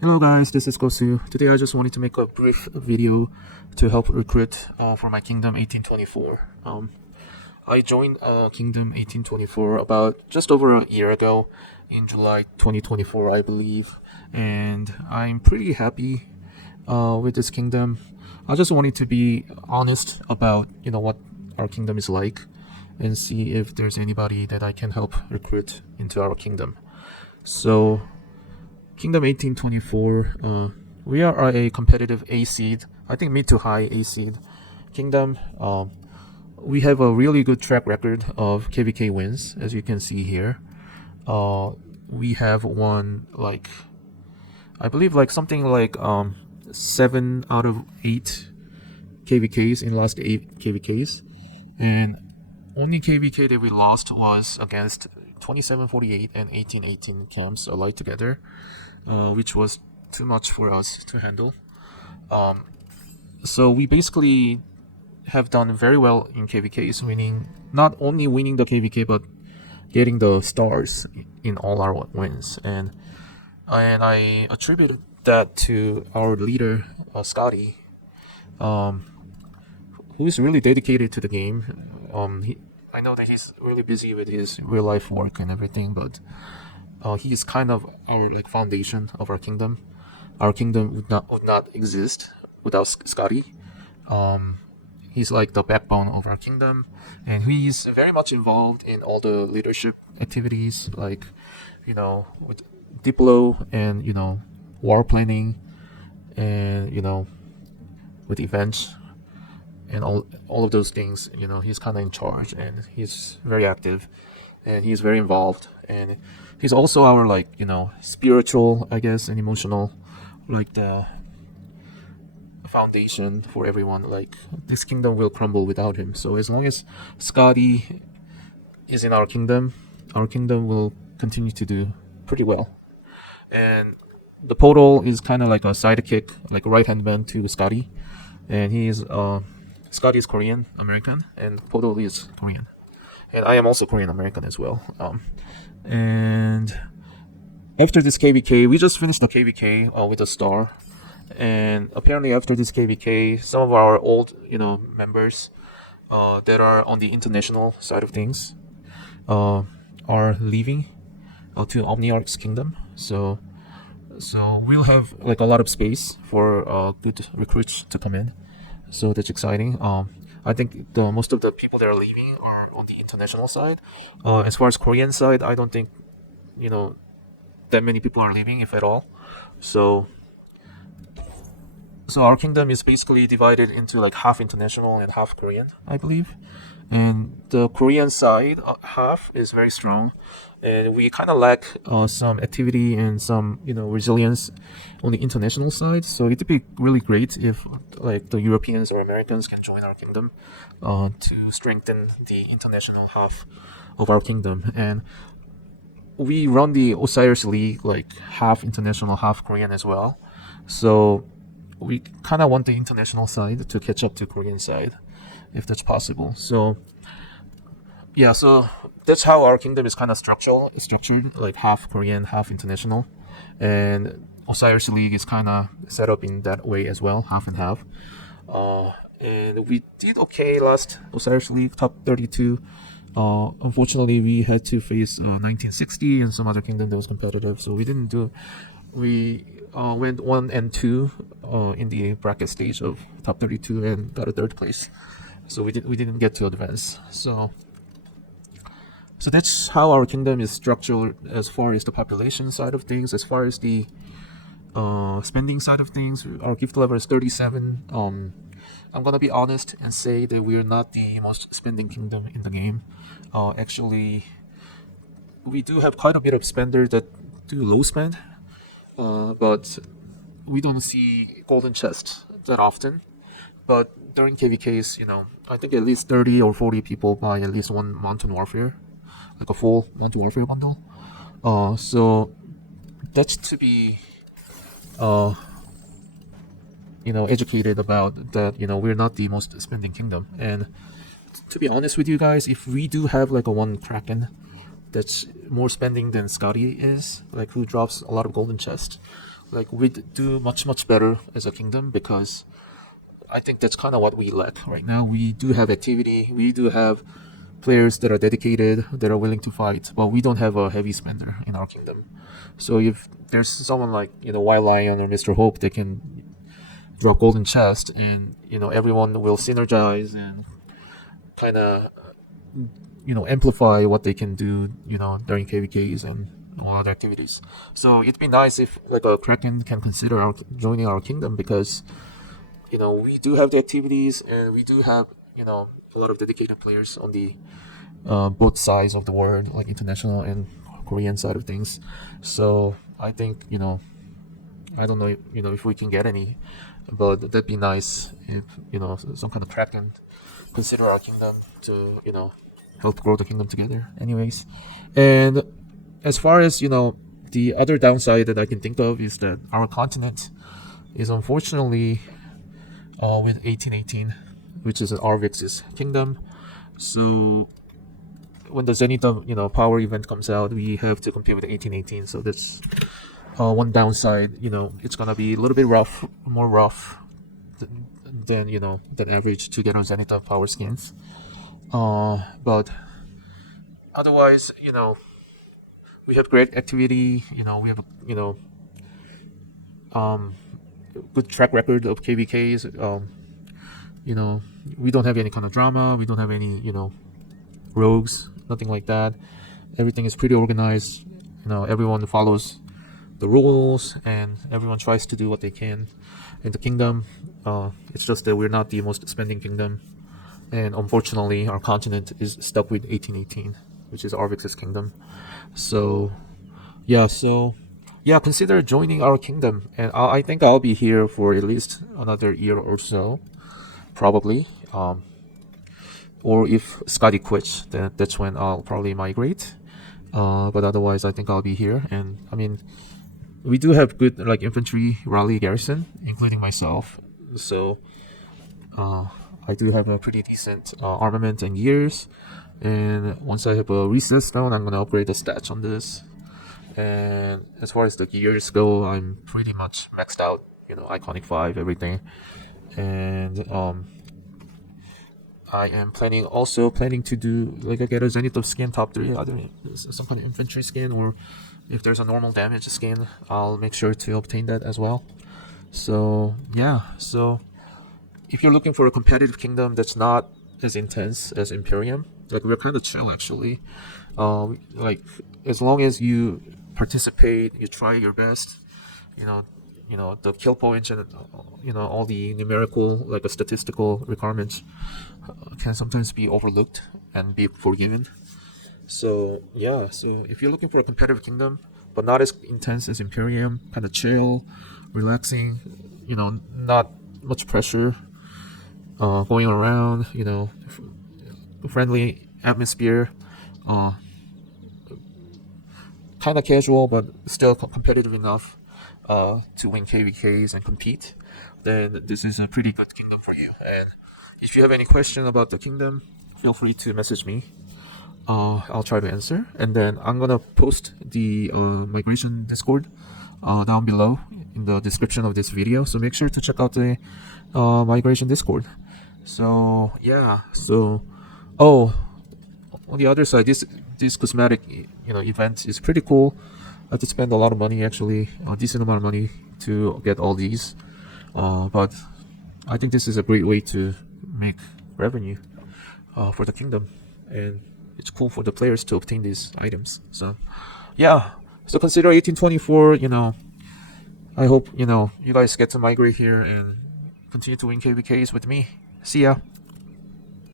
Hello guys, this is GOSU. Today I just wanted to make a brief video to help recruit for my Kingdom 1824. I joined Kingdom 1824 about just over a year ago in July 2024, I believe, and I'm pretty happy with this kingdom. I just wanted to be honest about what our kingdom is like and see if there's anybody that I can help recruit into our kingdom. So Kingdom 1824, we are a competitive A seed, I think mid to high A seed kingdom. We have a really good track record of KVK wins, as you can see here. We have won I believe something like 7 out of 8 KVKs in last 8 KVKs, and only KVK that we lost was against 2748 and 1818 camps allied together, which was too much for us to handle. So we basically have done very well in KVKs, not only winning the KVK but getting the stars in all our wins, and I attributed that to our leader Scotty, who is really dedicated to the game. I know that he's really busy with his real life work and everything, but he is kind of our foundation of our kingdom. Our kingdom would not exist without Scotty. He's like the backbone of our kingdom, and he's very much involved in all the leadership activities, with Diplo and war planning, and with events and all of those things. He's kind of in charge, and he's very active, and he's very involved, and he's also our spiritual, I guess, and emotional, the foundation for everyone. This kingdom will crumble without him. So as long as Scotty is in our kingdom will continue to do pretty well. And the Podol is kind of like a sidekick, like a right hand man to Scotty, and Scotty is Korean American, and Podol is Korean, and I am also Korean American as well. And after this KVK, we just finished the KVK with a star. And apparently, after this KVK, some of our old, members that are on the international side of things are leaving to Omniarch's kingdom. So we'll have a lot of space for good recruits to come in. So that's exciting. I think most of the people that are leaving are on the international side. As far as Korean side, I don't think that many people are leaving, if at all. So our kingdom is basically divided into half international and half Korean, I believe. And the Korean side half is very strong, and we kind of lack some activity and some resilience on the international side. So it'd be really great if the Europeans or Americans can join our kingdom to strengthen the international half of our kingdom. And we run the Osiris League half international, half Korean as well. So we kind of want the international side to catch up to Korean side, if that's possible. So yeah, so that's how our kingdom is kind of structured, half Korean, half international, and Osiris League is kind of set up in that way as well, half and half. And we did okay last Osiris League, top 32. Unfortunately, we had to face 1960 and some other kingdom that was competitive, so we didn't do. We went 1 and 2 in the bracket stage of top 32 and got a 3rd place. So we didn't get to advance. So that's how our kingdom is structured as far as the population side of things. As far as the spending side of things, our gift level is 37. I'm gonna be honest and say that we are not the most spending kingdom in the game. Actually, we do have quite a bit of spenders that do low spend, but we don't see golden chests that often. But during KVKs, I think at least 30 or 40 people buy at least one Mountain Warfare, a full Mountain Warfare bundle. So that's to be educated about that. We're not the most spending kingdom. And to be honest with you guys, if we do have a one Kraken that's more spending than Scotty is, who drops a lot of golden chests, like we'd do much better as a kingdom, because I think that's kind of what we lack right now. We do have activity, we do have players that are dedicated, that are willing to fight, but we don't have a heavy spender in our kingdom. So if there's someone like, White Lion or Mr. Hope, they can drop golden chest, and everyone will synergize and kind of amplify what they can do during kvks and all other activities. So it'd be nice if like a Kraken can consider joining our kingdom, because we do have the activities, and we do have a lot of dedicated players on the both sides of the world, like international and Korean side of things. So I think I don't know if we can get any, but that'd be nice if some kind of Kraken consider our kingdom to help grow the kingdom together. Anyways, and as far as the other downside that I can think of is that our continent is unfortunately with 1818, which is an Arvix's kingdom. So when the Zenith power event comes out, we have to compete with 1818. So that's one downside. It's gonna be a little bit more rough than average to get on Zenith power skins. But otherwise, we have great activity. We have good track record of kvks. We don't have any kind of drama. We don't have any rogues, nothing like that. Everything is pretty organized. Everyone follows the rules, and everyone tries to do what they can in the kingdom. It's just that we're not the most spending kingdom, and unfortunately our continent is stuck with 1818, which is Arvix's kingdom. So consider joining our kingdom, and I think I'll be here for at least another year or so, probably. Or if Scotty quits, then that's when I'll probably migrate. But otherwise, I think I'll be here. And I mean, we do have good like infantry rally garrison, including myself. So I do have a pretty decent armament and gears. And once I have a recess stone, I'm gonna upgrade the stats on this. And as far as the gears go, I'm pretty much maxed out. Iconic 5, everything. And I am planning to do like I get a Zenith of skin top 3, either some kind of infantry skin, or if there's a normal damage skin, I'll make sure to obtain that as well. So if you're looking for a competitive kingdom that's not as intense as Imperium, like we're kind of chill actually. Like as long as you participate, you try your best, the kill points and all the numerical like the statistical requirements can sometimes be overlooked and be forgiven. So if you're looking for a competitive kingdom but not as intense as Imperium, kind of chill, relaxing, not much pressure going around, friendly atmosphere, kind of casual but still competitive enough to win kvks and compete, then this is a pretty good kingdom for you. And if you have any question about the kingdom, feel free to message me. I'll try to answer, and then I'm gonna post the migration Discord down below in the description of this video. So make sure to check out the migration Discord. So on the other side, this cosmetic event is pretty cool. I had to spend a lot of money, actually, a decent amount of money to get all these. But I think this is a great way to make revenue for the kingdom, and it's cool for the players to obtain these items. So consider 1824. I hope you guys get to migrate here and continue to win kvks with me. See ya.